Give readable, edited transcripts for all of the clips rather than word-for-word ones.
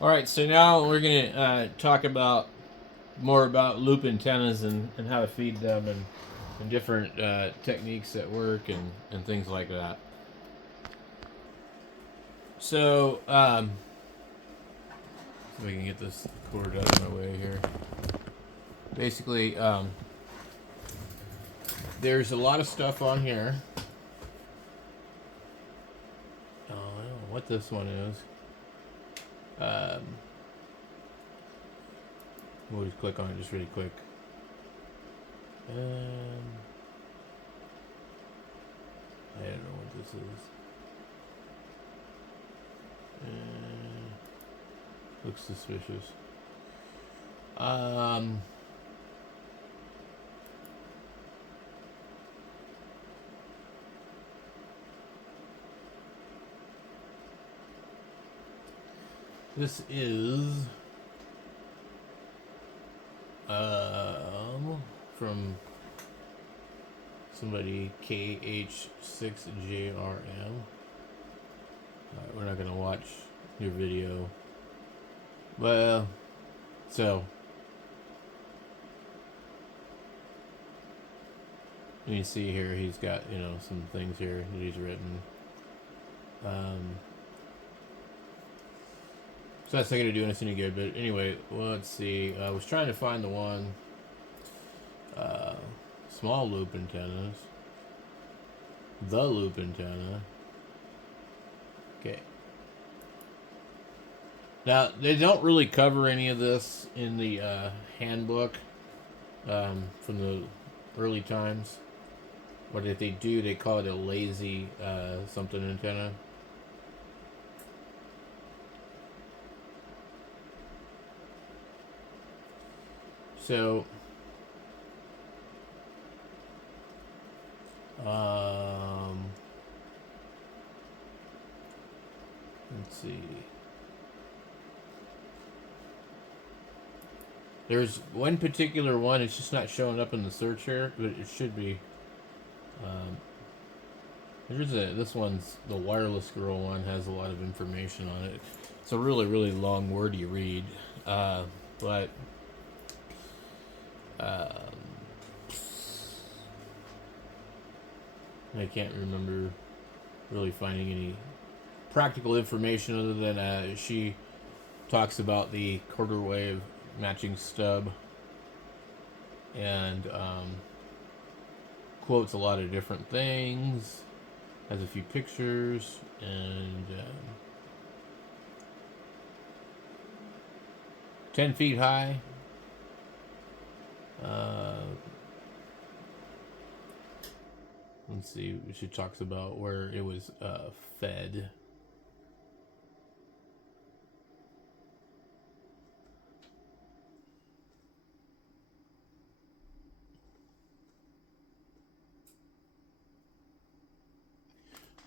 All right, so now we're going to talk about more about loop antennas and how to feed them and different techniques that work and things like that. So, if I can get this cord out of my way here. Basically, there's a lot of stuff on here. Oh, I don't know what this one is. Um, we'll just click on it just really quick. I don't know what this is. Looks suspicious. This is from somebody KH6JRM. We're not gonna watch your video. Well, so you see here he's got some things here that he's written. So that's not going to do anything good, but anyway, well, let's see. I was trying to find the one small loop antennas. The loop antenna. Okay. Now, they don't really cover any of this in the handbook from the early times. But if they do, they call it a lazy something antenna. So, let's see. There's one particular one. It's just not showing up in the search here, but it should be. This one's the Wireless Girl one has a lot of information on it. It's a really really long wordy read, but I can't remember really finding any practical information other than she talks about the quarter wave matching stub and quotes a lot of different things, has a few pictures, and 10 feet high. Let's see, she talks about where it was fed.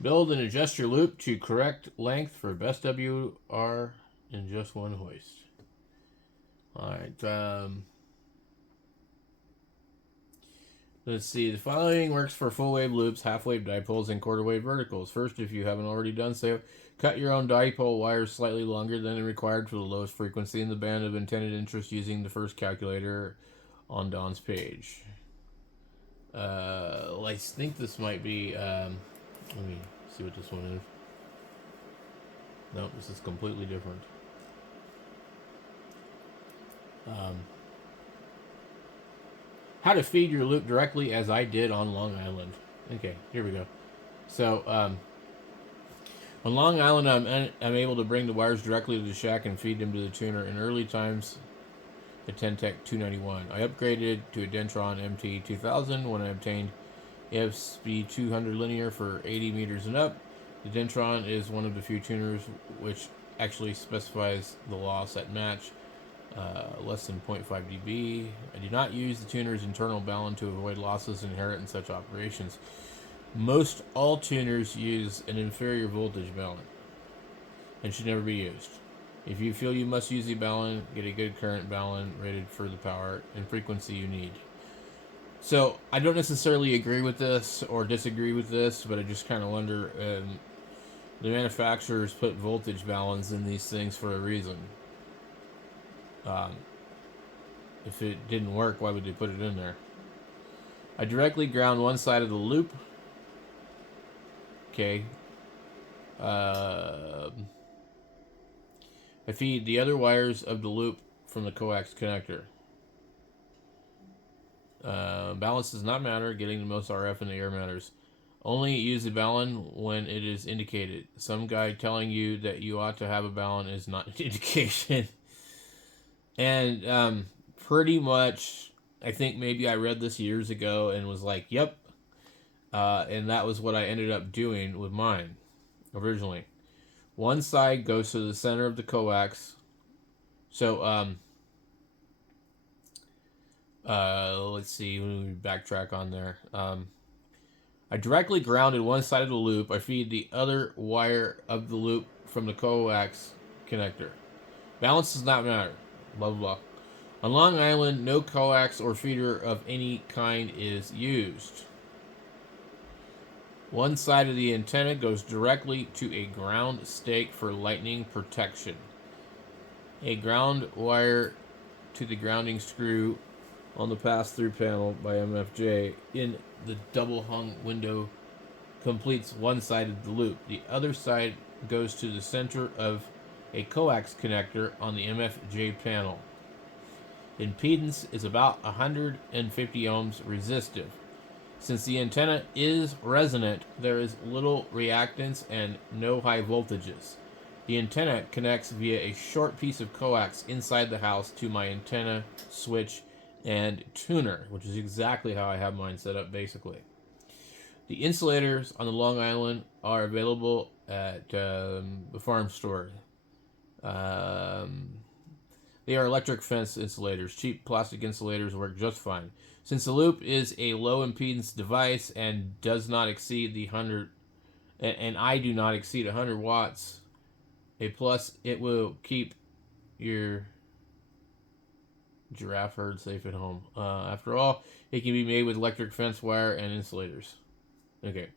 Build and adjust your loop to correct length for best WR in just one hoist. Alright, let's see. The following works for full wave loops, half wave dipoles, and quarter wave verticals. First, if you haven't already done so, cut your own dipole wires slightly longer than required for the lowest frequency in the band of intended interest using the first calculator on Don's page. I think this might be. Let me see what this one is. Nope, this is completely different. How to feed your loop directly as I did on Long Island. Okay, here we go. So, on Long Island, I'm able to bring the wires directly to the shack and feed them to the tuner. In early times, the Ten-Tec 291. I upgraded to a Dentron MT2000 when I obtained AFSP 200 linear for 80 meters and up. The Dentron is one of the few tuners which actually specifies the loss at match, less than 0.5 dB. I do not use the tuner's internal balun to avoid losses inherent in such operations. Most all tuners use an inferior voltage balun and should never be used. If you feel you must use the balun, get a good current balun rated for the power and frequency you need. So I don't necessarily agree with this or disagree with this, but I just kind of wonder. The manufacturers put voltage baluns in these things for a reason. Um, if it didn't work, why would they put it in there? I directly ground one side of the loop. Okay. I feed the other wires of the loop from the coax connector. Balance does not matter. Getting the most RF in the air matters. Only use the balun when it is indicated. Some guy telling you that you ought to have a balun is not an indication. And pretty much, I think maybe I read this years ago and was like, yep. And that was what I ended up doing with mine originally. One side goes to the center of the coax. So, let's see, let me backtrack on there. I directly grounded one side of the loop. I feed the other wire of the loop from the coax connector. Balance does not matter. Blah, blah, blah. On Long Island, no coax or feeder of any kind is used. One side of the antenna goes directly to a ground stake for lightning protection. A ground wire to the grounding screw on the pass-through panel by MFJ in the double-hung window completes one side of the loop. The other side goes to the center of a coax connector on the MFJ panel. Impedance is about 150 ohms resistive. Since the antenna is resonant, there is little reactance and no high voltages. The antenna connects via a short piece of coax inside the house to my antenna switch and tuner, which is exactly how I have mine set up basically. The insulators on the Long Island are available at the farm store. They are electric fence insulators. Cheap plastic insulators work just fine. Since the loop is a low impedance device and does not exceed the 100, and I do not exceed 100 watts, a plus, it will keep your giraffe herd safe at home. After all, it can be made with electric fence wire and insulators. Okay.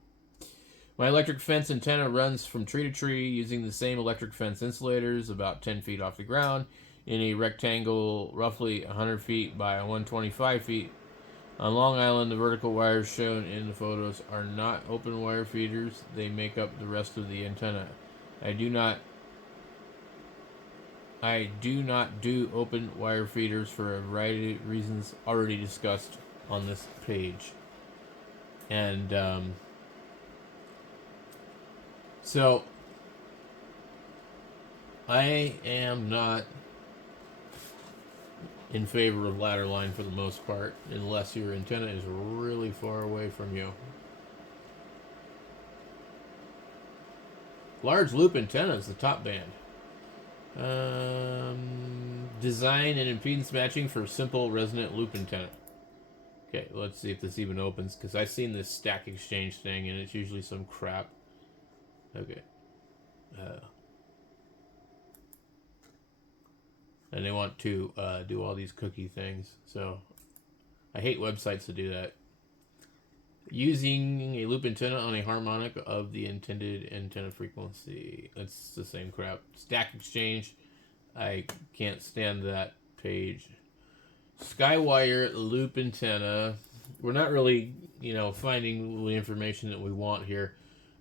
My electric fence antenna runs from tree to tree using the same electric fence insulators about 10 feet off the ground in a rectangle roughly 100 feet by 125 feet. On Long Island, the vertical wires shown in the photos are not open wire feeders. They make up the rest of the antenna. I do not do open wire feeders for a variety of reasons already discussed on this page. And so I am not in favor of ladder line for the most part, unless your antenna is really far away from you. Large loop antenna is the top band. Design and impedance matching for simple resonant loop antenna. Okay, let's see if this even opens, because I've seen this stack exchange thing, and it's usually some crap. Okay. And they want to do all these cookie things, so I hate websites that do that. Using a loop antenna on a harmonic of the intended antenna frequency. It's the same crap. Stack exchange. I can't stand that page. Skywire loop antenna. We're not really, finding the information that we want here.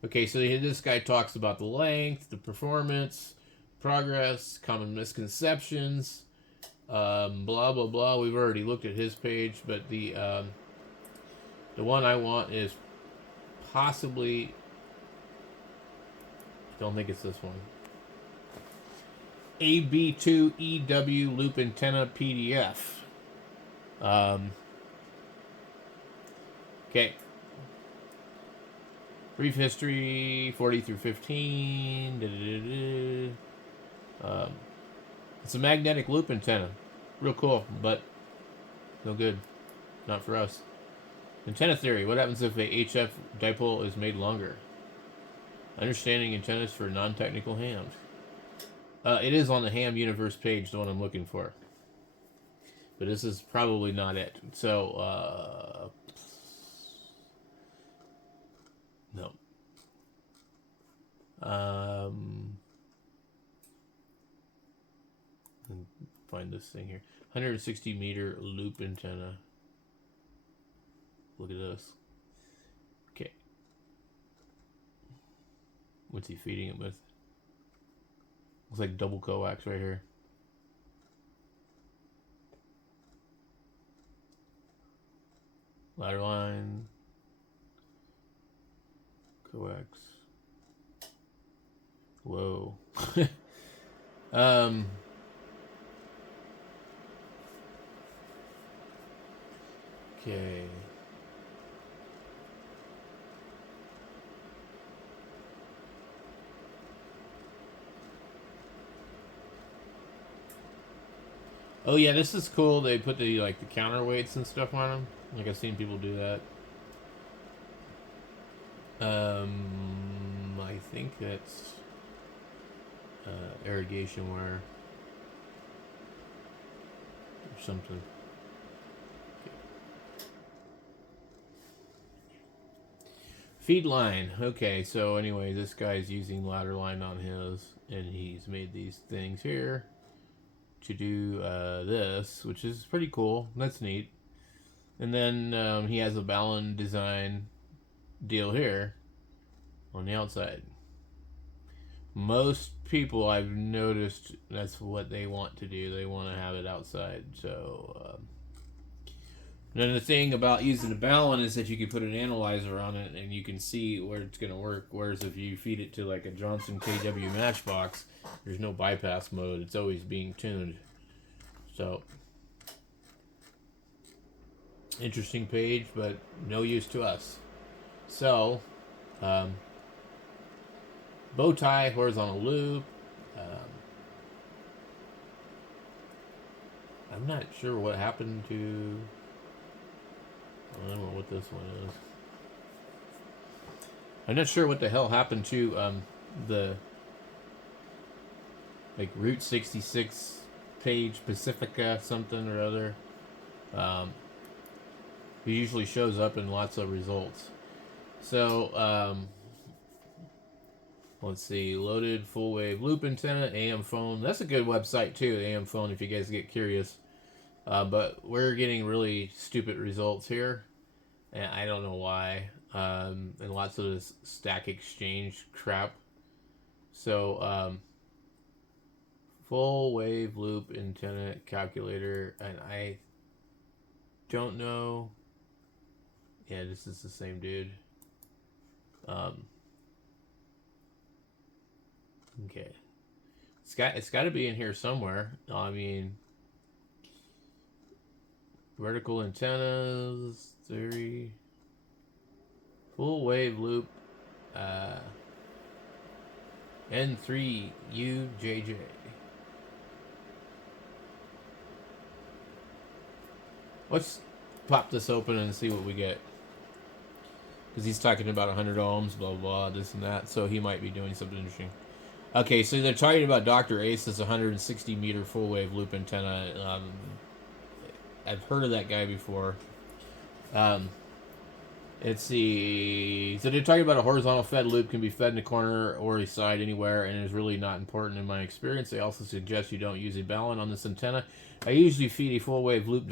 Okay, so this guy talks about the length, the performance, progress, common misconceptions, blah blah blah. We've already looked at his page, but the one I want is possibly, I don't think it's this one. AB2EW loop antenna PDF. Okay. Brief history, 40 through 15. It's a magnetic loop antenna. Real cool, but no good. Not for us. Antenna theory. What happens if a HF dipole is made longer? Understanding antennas for non-technical hams. It is on the Ham Universe page, the one I'm looking for. But this is probably not it. So, no. And find this thing here. 160 meter loop antenna. Look at this. Okay. What's he feeding it with? Looks like double coax right here. Ladder line. Coax. Whoa. Okay. Oh yeah, this is cool. They put the like the counterweights and stuff on them. Like I've seen people do that. I think that's irrigation wire or something. Feed line. Okay, so anyway, this guy's using ladder line on his, and he's made these things here to do this, which is pretty cool. That's neat. And then he has a Ballon design deal here on the outside. Most people I've noticed that's what they want to do. They want to have it outside. So then the thing about using a Ballon is that you can put an analyzer on it and you can see where it's going to work. Whereas if you feed it to like a Johnson KW Matchbox, there's no bypass mode. It's always being tuned. So interesting page, but no use to us. So bow tie, horizontal loop. I'm not sure what happened to. I don't know what this one is. I'm not sure what the hell happened to the like Route 66 page Pacifica something or other. It usually shows up in lots of results. So let's see, loaded full wave loop antenna, AM phone. That's a good website too, AM phone, if you guys get curious. But we're getting really stupid results here, and I don't know why. And lots of this stack exchange crap. So full wave loop antenna calculator, and I don't know. Yeah, this is the same dude. Okay, it's got to be in here somewhere. I mean, vertical antennas theory, full wave loop, N3UJJ. Let's pop this open and see what we get. Because he's talking about 100 ohms, blah, blah, this and that. So he might be doing something interesting. Okay, so they're talking about Dr. Ace's 160 meter full wave loop antenna. I've heard of that guy before. Let's see. So they're talking about a horizontal fed loop can be fed in the corner or a side anywhere and is really not important in my experience. They also suggest you don't use a Ballon on this antenna. I usually feed a full wave loop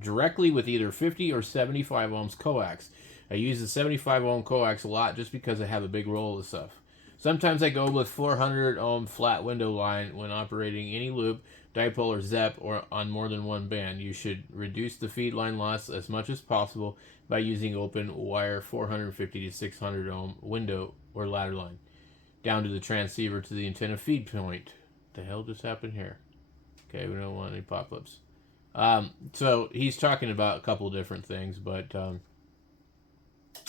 directly with either 50 or 75 ohms coax. I use the 75 ohm coax a lot just because I have a big roll of stuff. Sometimes I go with 400 ohm flat window line when operating any loop, dipole, or ZEP or on more than one band. You should reduce the feed line loss as much as possible by using open wire 450 to 600 ohm window or ladder line down to the transceiver to the antenna feed point. What the hell just happened here? Okay, we don't want any pop-ups. So he's talking about a couple different things, but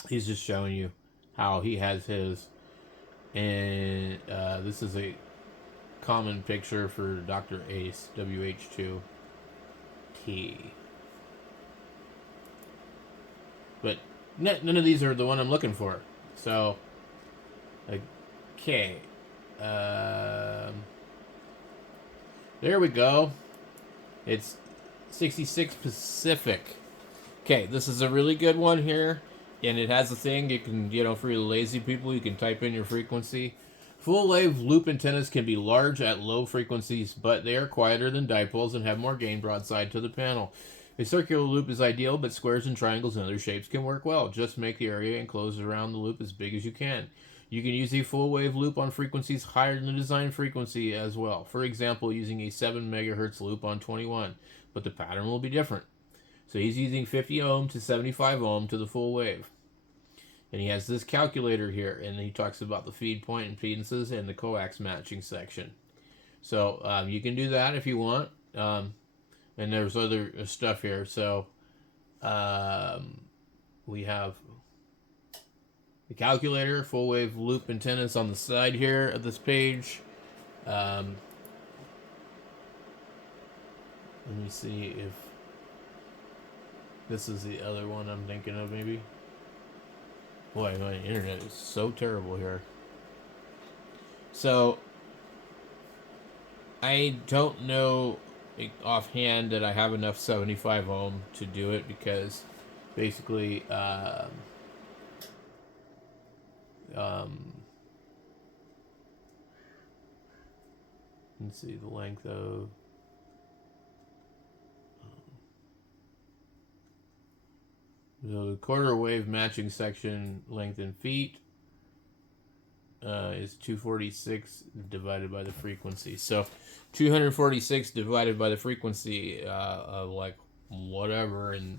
he's just showing you how he has his. And this is a common picture for Dr. Ace, WH2T. But none of these are the one I'm looking for. So, okay. There we go. It's 66 Pacific. Okay, this is a really good one here. And it has a thing you can, for the lazy people, you can type in your frequency. Full wave loop antennas can be large at low frequencies, but they are quieter than dipoles and have more gain broadside to the panel. A circular loop is ideal, but squares and triangles and other shapes can work well. Just make the area enclosed around the loop as big as you can. You can use a full wave loop on frequencies higher than the design frequency as well. For example, using a 7 megahertz loop on 21, but the pattern will be different. So he's using 50 ohm to 75 ohm to the full wave. And he has this calculator here, and he talks about the feed point impedances and the coax matching section. So you can do that if you want. And there's other stuff here. So we have the calculator, full wave loop antennas on the side here of this page. Let me see if this is the other one I'm thinking of, maybe. Boy, my internet is so terrible here. So, I don't know offhand that I have enough 75 ohm to do it, because basically, let's see the length of. So the quarter wave matching section length in feet is 246 divided by the frequency. So 246 divided by the frequency of like whatever, and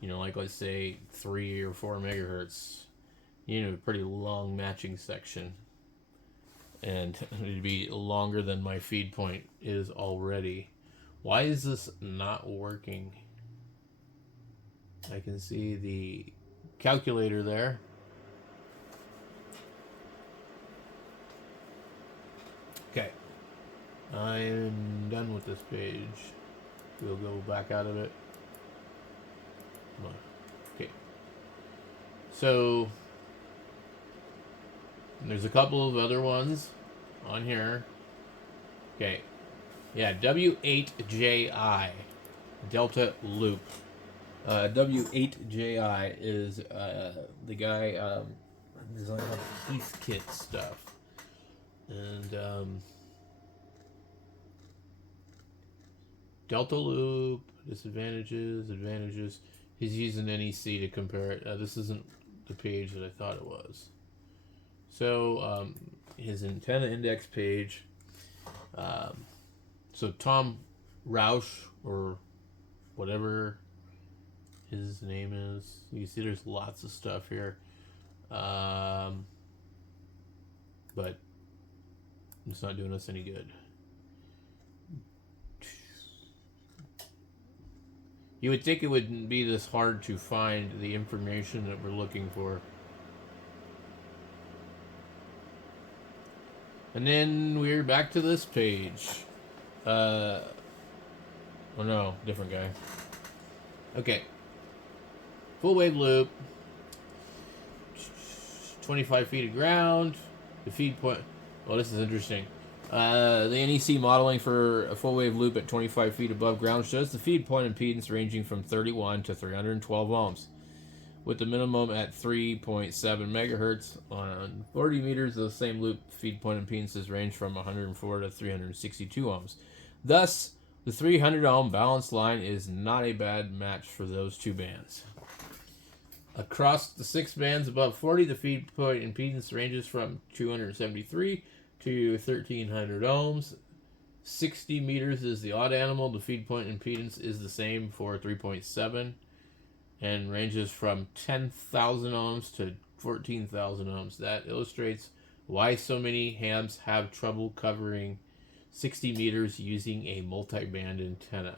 like let's say 3 or 4 megahertz. A pretty long matching section, and it'd be longer than my feed point is already. Why is this not working? I can see the calculator there. Okay. I'm done with this page. We'll go back out of it. Okay. So, there's a couple of other ones on here. Okay. Yeah, W8JI. Delta Loop. W8JI is the guy designing the Heathkit stuff. And Delta Loop, disadvantages, advantages. He's using NEC to compare it. This isn't the page that I thought it was. So his antenna index page. So Tom Roush, or whatever his name is. You see there's lots of stuff here. But it's not doing us any good. You would think it wouldn't be this hard to find the information that we're looking for. And then we're back to this page. Oh no, different guy. Okay. Full wave loop. 25 feet of ground. The feed point. Well, this is interesting. The NEC modeling for a full wave loop at 25 feet above ground shows the feed point impedance ranging from 31 to 312 ohms, with the minimum at 3.7 megahertz. On 40 meters of the same loop, feed point impedances range from 104 to 362 ohms. Thus, the 300 ohm balanced line is not a bad match for those two bands. Across the 6 bands above 40, the feed point impedance ranges from 273 to 1300 ohms. 60 meters is the odd animal. The feed point impedance is the same for 3.7 and ranges from 10,000 ohms to 14,000 ohms. That illustrates why so many hams have trouble covering 60 meters using a multi-band antenna.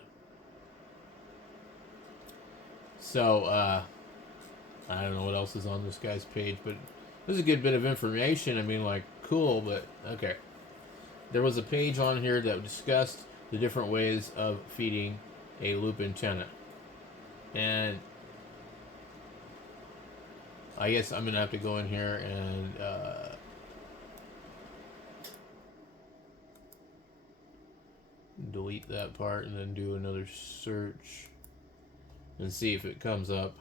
So, I don't know what else is on this guy's page, but this is a good bit of information. I mean, like, cool, but okay. There was a page on here that discussed the different ways of feeding a loop antenna. And I guess I'm going to have to go in here and delete that part and then do another search and see if it comes up.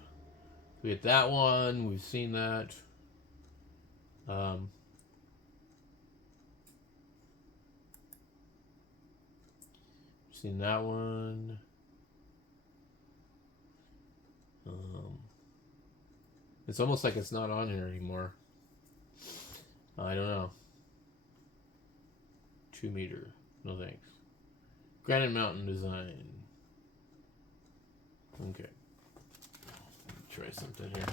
We get that one. We've seen that. Seen that one. It's almost like it's not on here anymore. I don't know. 2 meter. No thanks. Granite Mountain Design. Okay. Try something here.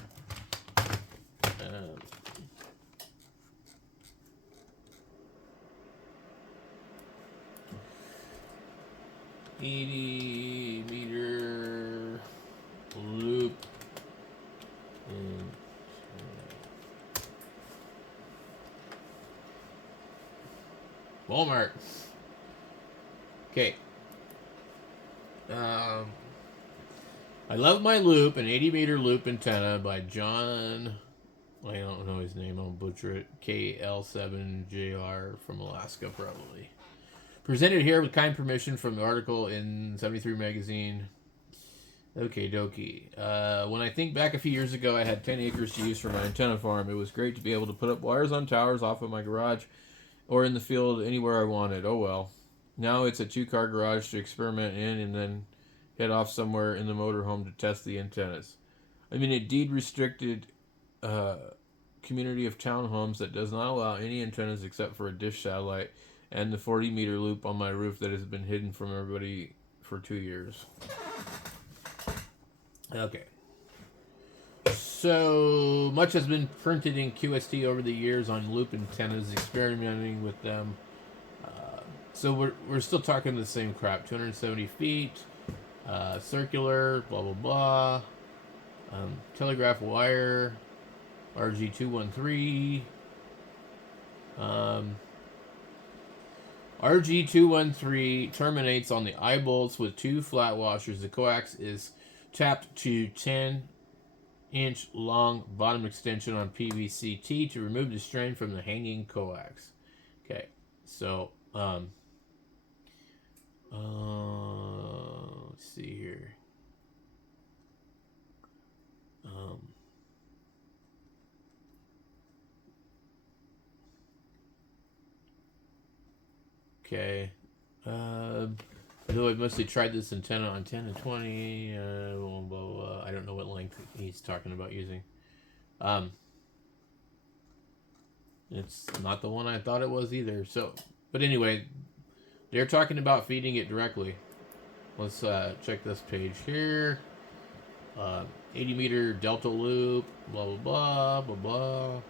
80-meter loop. Walmart. Okay. I Love My Loop, an 80-meter loop antenna by John. I don't know his name. I'll butcher it. KL7JR from Alaska, probably. Presented here with kind permission from the article in 73 magazine. Okay, dokie. When I think back a few years ago, I had 10 acres to use for my antenna farm. It was great to be able to put up wires on towers off of my garage or in the field anywhere I wanted. Oh well. Now it's a 2-car garage to experiment in and then head off somewhere in the motorhome to test the antennas. I'm in a deed-restricted community of townhomes that does not allow any antennas except for a dish satellite and the 40-meter loop on my roof that has been hidden from everybody for 2 years. Okay. So much has been printed in QST over the years on loop antennas, experimenting with them. So we're still talking the same crap. 270 feet, circular, blah blah blah. Telegraph wire, RG213. RG213 terminates on the eye bolts with 2 flat washers. The coax is tapped to 10-inch long bottom extension on PVC-T to remove the strain from the hanging coax. Okay, so let's see here. Okay. Though I've mostly tried this antenna on 10 and 20, blah, blah, blah. I don't know what length he's talking about using. It's not the one I thought it was either. So, but anyway, they're talking about feeding it directly. Let's check this page here. 80-meter delta loop, blah, blah, blah, blah, blah.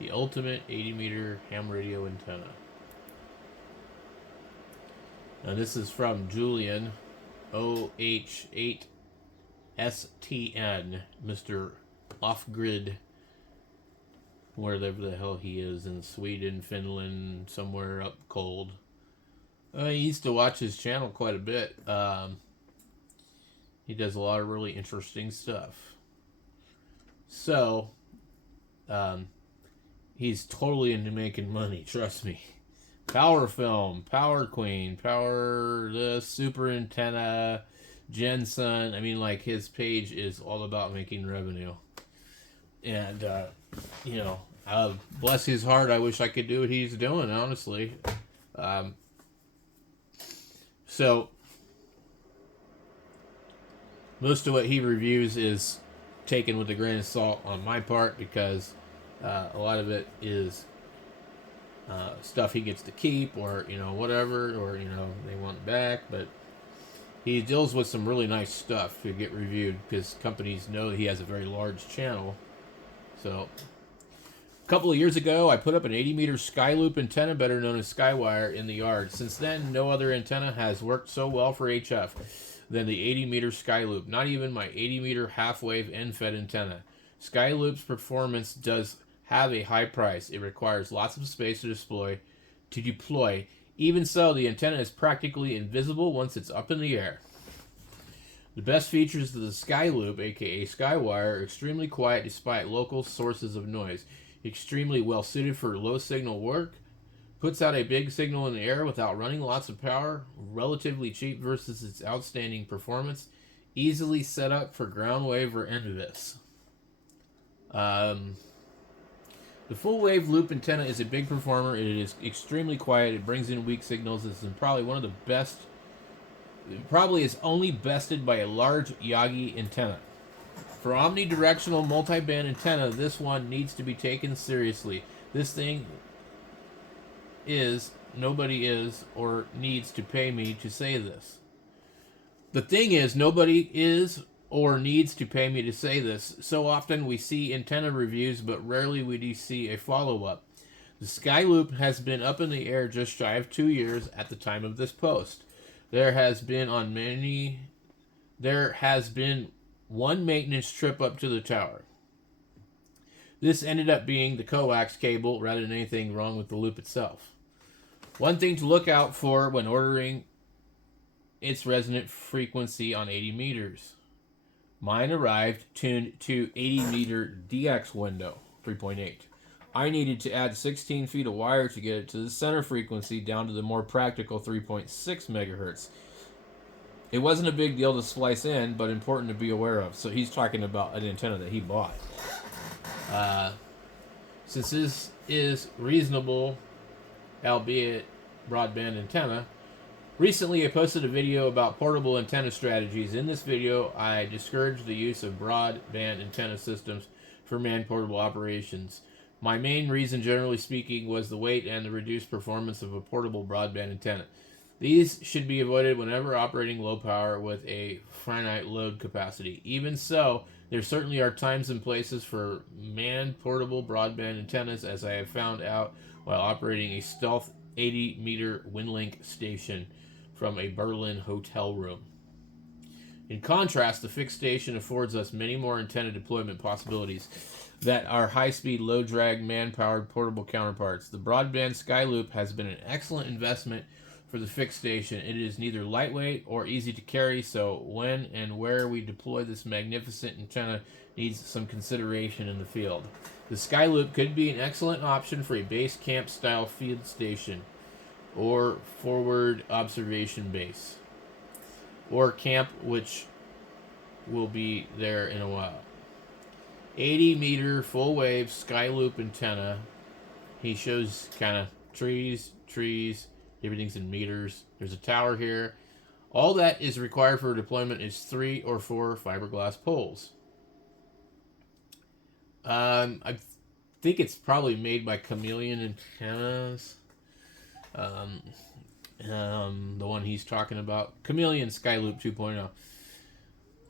The ultimate 80-meter ham radio antenna. Now this is from Julian OH8STN, Mr. Off-Grid, wherever the hell he is, in Sweden, Finland, somewhere up cold. I used to watch his channel quite a bit. He does a lot of really interesting stuff. So, he's totally into making money, trust me. Power Film, Power Queen, Power this, Super Antenna, Jensen. I mean, like, his page is all about making revenue. And, bless his heart, I wish I could do what he's doing, honestly. So, most of what he reviews is taken with a grain of salt on my part because a lot of it is stuff he gets to keep or, whatever, or, they want back. But he deals with some really nice stuff to get reviewed because companies know that he has a very large channel. So, a couple of years ago, I put up an 80-meter Skyloop antenna, better known as Skywire, in the yard. Since then, no other antenna has worked so well for HF than the 80-meter Skyloop. Not even my 80-meter half-wave end-fed antenna. Skyloop's performance does have a high price. It requires lots of space to deploy. Even so, the antenna is practically invisible once it's up in the air. The best features of the Skyloop, aka Skywire, are extremely quiet despite local sources of noise. Extremely well suited for low signal work. Puts out a big signal in the air without running lots of power. Relatively cheap versus its outstanding performance. Easily set up for ground wave or NVIS. The full wave loop antenna is a big performer. It is extremely quiet. It brings in weak signals. This is probably one of the best. It probably is only bested by a large Yagi antenna. For omnidirectional multi-band antenna, this one needs to be taken seriously. This thing is, nobody is or needs to pay me to say this. The thing is, nobody is or needs to pay me to say this. So often we see antenna reviews, but rarely we do see a follow-up. The Skyloop has been up in the air just shy of 2 years at the time of this post. There has been one maintenance trip up to the tower. This ended up being the coax cable rather than anything wrong with the loop itself. One thing to look out for when ordering its resonant frequency on 80 meters. Mine arrived tuned to 80 meter DX window, 3.8. I needed to add 16 feet of wire to get it to the center frequency down to the more practical 3.6 megahertz. It wasn't a big deal to splice in, but important to be aware of. So he's talking about an antenna that he bought. Since this is reasonable, albeit broadband antenna, recently I posted a video about portable antenna strategies. In this video, I discouraged the use of broadband antenna systems for man-portable operations. My main reason, generally speaking, was the weight and the reduced performance of a portable broadband antenna. These should be avoided whenever operating low power with a finite load capacity. Even so, there certainly are times and places for man-portable broadband antennas, as I have found out while operating a stealth 80-meter WinLink station from a Berlin hotel room. In contrast, the fixed station affords us many more antenna deployment possibilities that are high-speed, low-drag, man-powered portable counterparts. The broadband Skyloop has been an excellent investment for the fixed station. It is neither lightweight or easy to carry, so when and where we deploy this magnificent antenna needs some consideration in the field. The Skyloop could be an excellent option for a base camp style field station or forward observation base or camp, which will be there in a while. 80 meter full wave Skyloop antenna. He shows kind of trees, everything's in meters. There's a tower here. All that is required for deployment is 3 or 4 fiberglass poles. I think it's probably made by Chameleon Antennas. The one he's talking about, Chameleon Skyloop 2.0.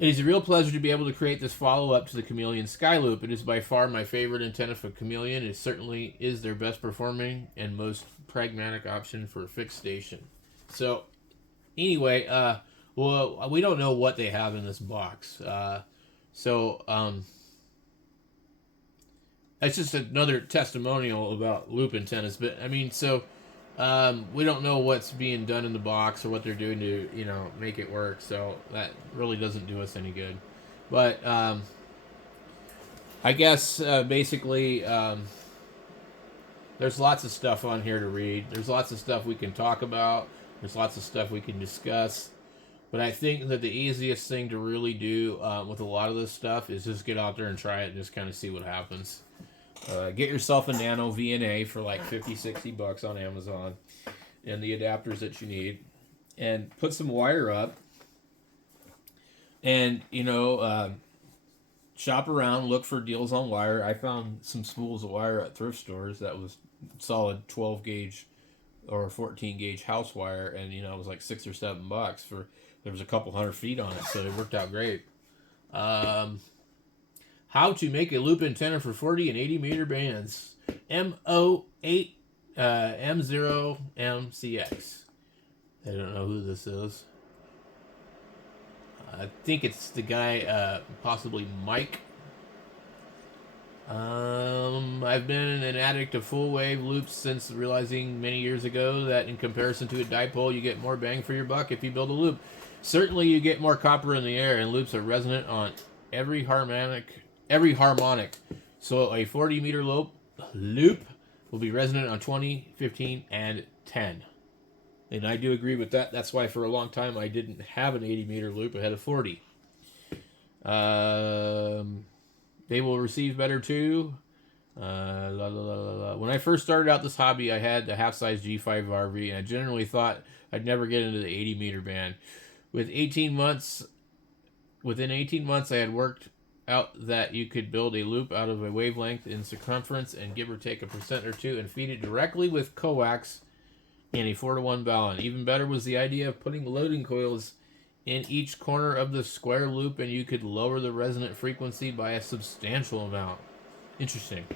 It is a real pleasure to be able to create this follow-up to the Chameleon Skyloop. It is by far my favorite antenna for Chameleon. It certainly is their best performing and most pragmatic option for a fixed station. So, anyway, well, we don't know what they have in this box. That's just another testimonial about loop antennas. But, I mean, we don't know what's being done in the box or what they're doing to, make it work. So that really doesn't do us any good. But I guess basically there's lots of stuff on here to read. There's lots of stuff we can talk about. There's lots of stuff we can discuss. But I think that the easiest thing to really do with a lot of this stuff is just get out there and try it and just kind of see what happens. Get yourself a Nano VNA for like $50-$60 on Amazon and the adapters that you need, and put some wire up and shop around, look for deals on wire. I found some spools of wire at thrift stores that was solid 12 gauge or 14 gauge house wire, and it was like $6 or $7 for, there was a couple 100 feet on it, so it worked out great. How to make a loop antenna for 40 and 80 meter bands. M08 M0MCX. I don't know who this is. I think it's the guy, possibly Mike. I've been an addict of full wave loops since realizing many years ago that in comparison to a dipole, you get more bang for your buck if you build a loop. Certainly you get more copper in the air, and loops are resonant on every harmonic. So a 40 meter loop will be resonant on 20, 15, and 10. And I do agree with that. That's why for a long time I didn't have an 80 meter loop. I had a 40. They will receive better too. When I first started out this hobby, I had the half-size G5 RV, and I generally thought I'd never get into the 80-meter band. Within 18 months, I had worked out that you could build a loop out of a wavelength in circumference and give or take a percent or two and feed it directly with coax in a 4-to-1 balun. Even better was the idea of putting loading coils in each corner of the square loop, and you could lower the resonant frequency by a substantial amount. Interesting.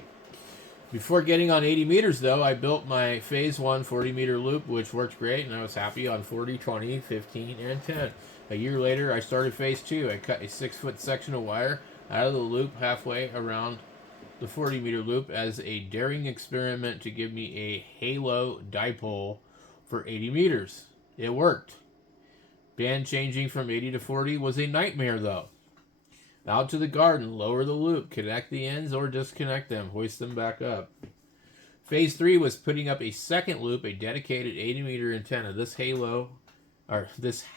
Before getting on 80 meters, though, I built my Phase 1 40-meter loop, which worked great, and I was happy on 40, 20, 15, and 10. A year later, I started Phase 2. I cut a 6-foot section of wire out of the loop halfway around the 40-meter loop as a daring experiment to give me a halo dipole for 80 meters. It worked. Band changing from 80 to 40 was a nightmare, though. Out to the garden, lower the loop, connect the ends or disconnect them, hoist them back up. Phase 3 was putting up a second loop, a dedicated 80-meter antenna. This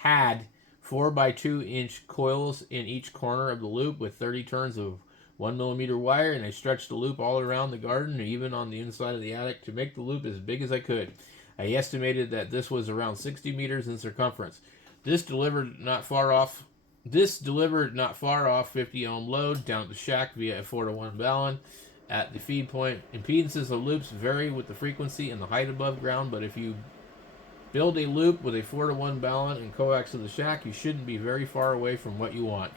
had 4x2-inch coils in each corner of the loop with 30 turns of 1mm wire, and I stretched the loop all around the garden, even on the inside of the attic, to make the loop as big as I could. I estimated that this was around 60 meters in circumference. This delivered not far off 50 ohm load down the shack via a 4-to-1 balun. At the feed point, impedances of loops vary with the frequency and the height above ground, but if you build a loop with a 4-to-1 balun and coax to the shack, you shouldn't be very far away from what you want.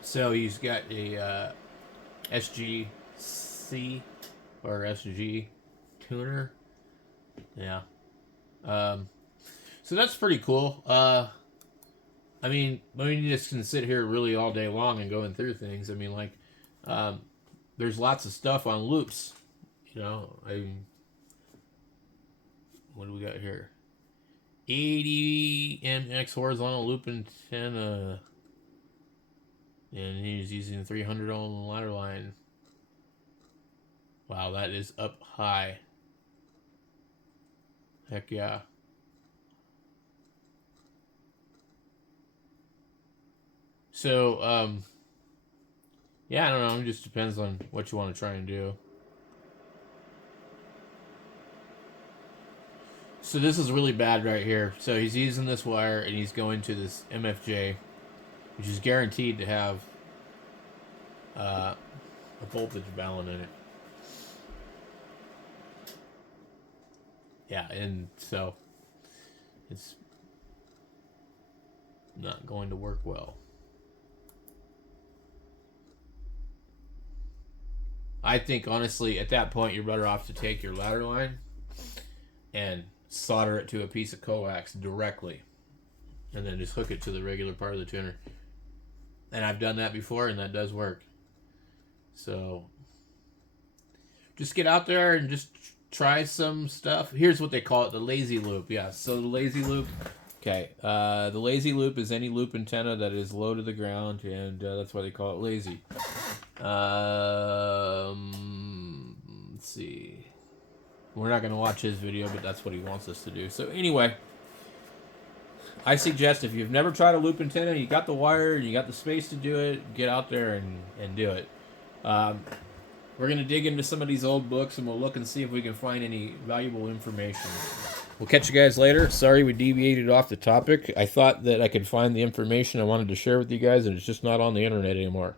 So he's got a SGC or SG tuner. Yeah. So that's pretty cool. I mean, you just can sit here really all day long and going through things. I mean, like, there's lots of stuff on loops. You know, what do we got here? 80 MX horizontal loop antenna. And he's using 300 ohm ladder line. Wow, that is up high. Heck yeah. So, yeah, I don't know. It just depends on what you want to try and do. So this is really bad right here. So he's using this wire and he's going to this MFJ, which is guaranteed to have a voltage balun in it. Yeah, and so it's not going to work well. I think, honestly, at that point, you're better off to take your ladder line and solder it to a piece of coax directly, and then just hook it to the regular part of the tuner. And I've done that before, and that does work. So just get out there and just try some stuff. Here's what they call it, the lazy loop. Yeah, so the lazy loop. Okay, the lazy loop is any loop antenna that is low to the ground, and that's why they call it lazy. Let's see. We're not going to watch his video, but that's what he wants us to do. So anyway, I suggest if you've never tried a loop antenna, you got the wire, you got the space to do it, get out there and do it. We're going to dig into some of these old books, and we'll look and see if we can find any valuable information. We'll catch you guys later. Sorry we deviated off the topic. I thought that I could find the information I wanted to share with you guys, and it's just not on the internet anymore.